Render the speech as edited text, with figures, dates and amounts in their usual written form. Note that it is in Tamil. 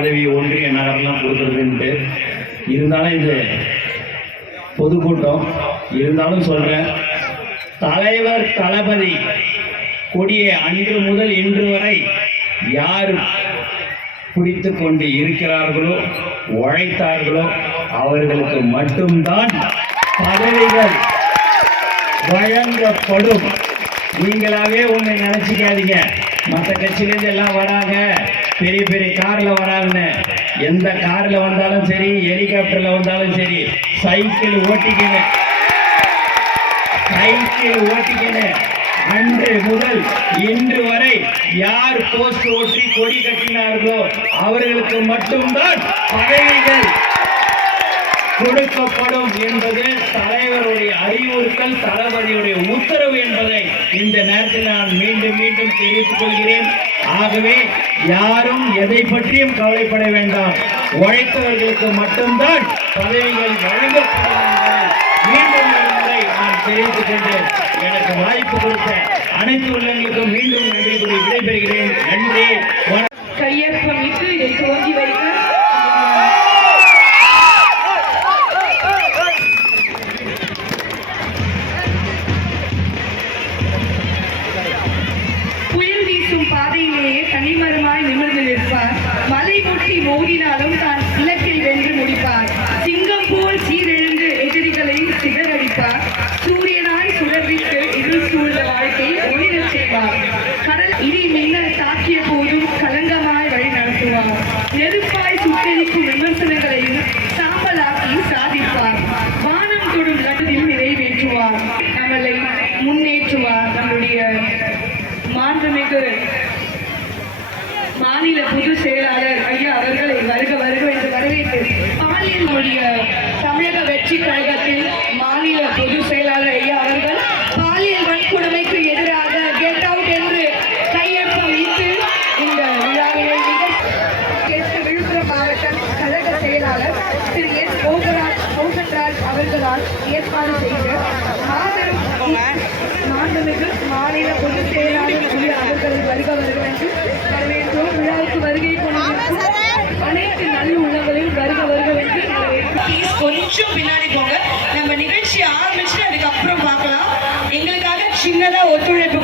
பதவி ஒன்றிய நகரெல்லாம் கொடுக்குறதுன்ட்டு. இருந்தாலும் இது பொதுக்கூட்டம், இருந்தாலும் சொல்கிறேன், தலைவர் தளபதி கொடியை அன்று முதல் இன்று வரை யார் பிடித்து கொண்டு இருக்கிறார்களோ, உழைத்தார்களோ அவர்களுக்கு மட்டும்தான் பதவிகள் வழங்கப்படும். நீங்களாவே ஒன்று நினைச்சிக்காதீங்க, மற்ற கட்சியிலேருந்து எல்லாம் வராங்க, பெரிய பெரிய காரில் வராங்கன்னு. எந்த காரில் வந்தாலும் சரி, ஹெலிகாப்டரில் வந்தாலும் சரி, சைக்கிள் ஓட்டிக்கணும். அன்று முதல் இன்று வரை யார் போஸ்ட் ஓட்டி கொடி கட்டினார்களோ அவர்களுக்கு மட்டும்தான் பதவிகள் கொடுக்கப்படும் என்பது தலைவருடைய அறிவுறுத்தல், தளபதியுடைய உத்தரவு என்பதை இந்த நேரத்தில் நான் மீண்டும் மீண்டும் தெரிவித்துக் கொள்கிறேன். ஆகவே யாரும் எதை பற்றியும் கவலைப்பட வேண்டாம், உழைத்தவர்களுக்கு மட்டும்தான் பதவிகள் வழங்கப்படும் என்பதை மீண்டும் முறை நான் தெரிவித்துக் கொண்டு எனக்கு வாய்ப்பு கொடுத்த அனைத்து உள்ளங்களுக்கும் மீண்டும் நன்றி கூறி விடைபெறுகிறேன். நன்றி. கையொப்பமிட்டு இதை துவங்கி வைக்க புயல் வீசும் பாதையிலேயே தனிமரமாய் நிமிர்ந்து நிற்பார். மலை முட்டி மோதினாலும் தான் இலக்கை வென்று முடிப்பார். சிங்கம் போல் சீரெழுந்து எதிரிகளை சிதறடிப்பார். சூரியனாய் சுழர்விட்டு இருள் சூழ்ந்த வாழ்க்கையை ஒளிரச் செய்வார். கடல் இடி மின்னல் தாக்கிய போதும் கலங்கமாய் வழி நடத்துவார். நெருப்பாய் சுட்டெரிக்கும் விமர்சனங்களையும் சாம்பலாக்கி சாதிப்பார். வானம் தொடும் லட்சத்தில் நிறைவேற்றுவார், நம்மளை முன்னேற்றுவார். நம்முடைய மாண்புமிகு மாநில பொதுச் செயலாளர் ஐயா அவர்களை வருக வருக என்று வரவேற்று பாலியலுடைய தமிழக வெற்றி கழகத்தில் மாநில பொதுச் செயலாளர் ஐயா அவர்கள் பாலியல் வன்கொடுமைக்கு எதிராக கெட் அவுட் என்று கையொப்பம் இட்டு இந்த விழாவினை விழுப்புரம் மாவட்ட கழக செயலாளர் திரு எஸ் மோகன்ராஜ் அவர்களால் ஏற்பாடு செய்து மாண்புமிகு மாநில பொதுச் செயலாளர் அவர்களை வருக வருக என்று வரவேற்றோம். விழாவுக்கு வருகை கொண்டிருக்கும் அனைத்து நல்ல உள்ளங்களையும் வருக வருக என்று கொஞ்சம் பின்னாடி போங்க. நம்ம நிகழ்ச்சி ஆரம்பிச்சு அதுக்கப்புறம் பார்க்கலாம். எங்களுக்காக சின்னதா ஒத்துழைப்பு